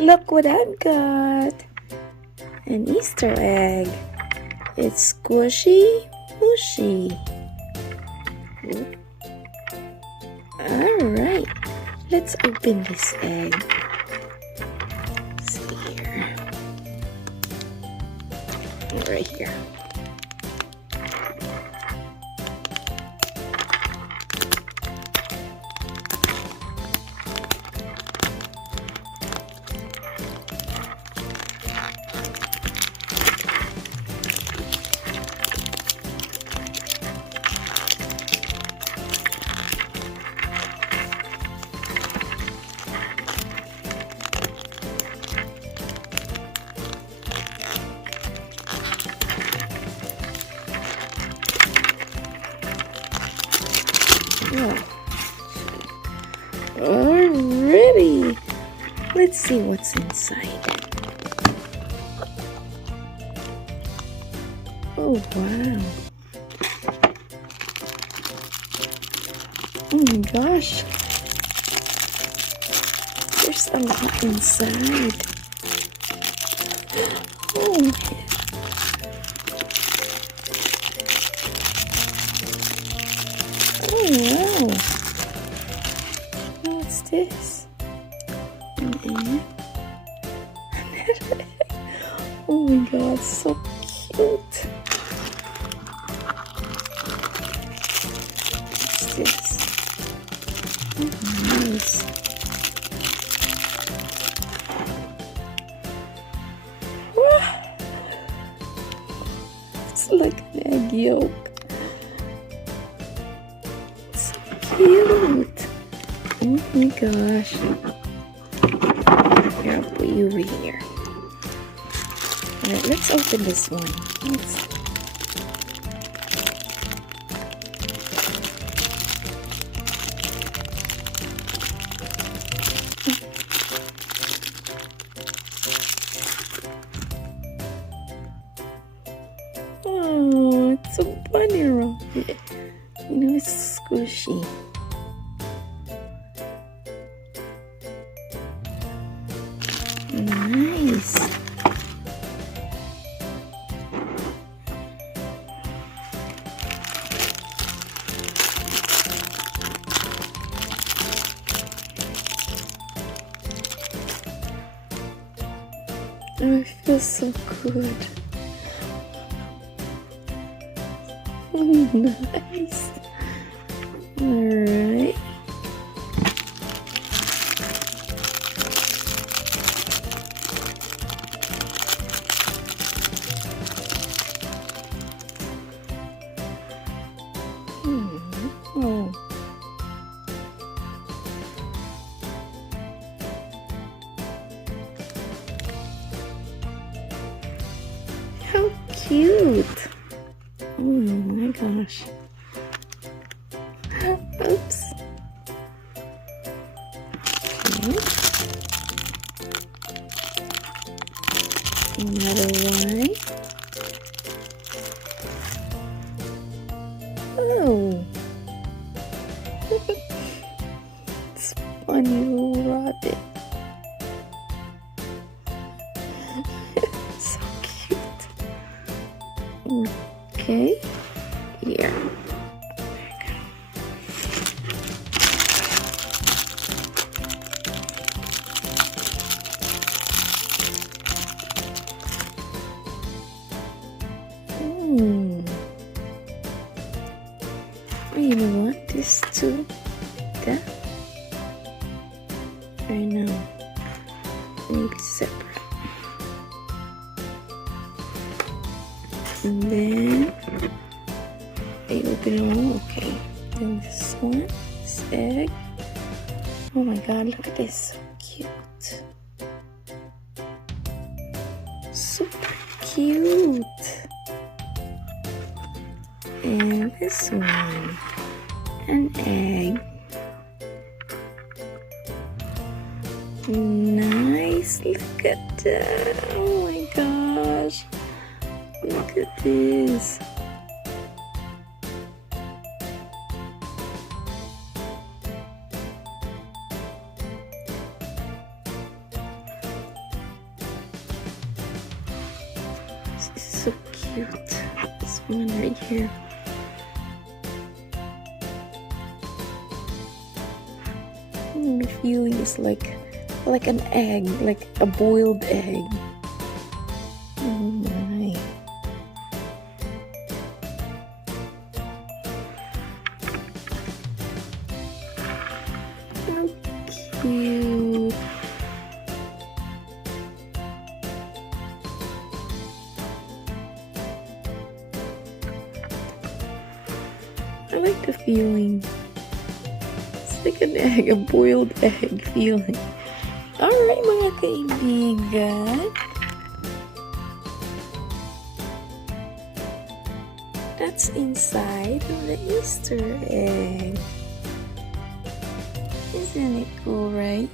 Look what I've got. An Easter egg. It's Squoosy, Mooshy. Alright, let's open this egg. Let's see here. Right here. Alrighty, let's see what's inside. Oh wow! Oh my gosh! There's a lot inside. Oh. Oh wow! What's this? An egg? Oh my god, so cute! What's this? Oh, nice! It's like an egg yolk. Cute! Oh my gosh. Here, I'll put you over here. Alright, let's open this one. Oh, it's a bunny rabbit. You know, it's squishy. Nice. Oh, it feels so good. Nice. Alright. Oh. How cute! Oh my gosh. Oops. Okay. Another one. Oh. It's funny little rabbit. So cute. Okay. Here. You know what? This too. That. I know. Maybe separate. And then I open it all. Okay. Then this one. This egg. Oh my god! Look at this. So cute. Super cute. And this one, an egg. Nice, look at that. Oh my gosh, look at this. so cute. This one right here. The feeling is like an egg, like a boiled egg. Oh my. How cute. I like the feeling. It's like an egg, a boiled egg feeling. Alright mga kaibigan. That's inside of the Easter egg. Isn't it cool, right?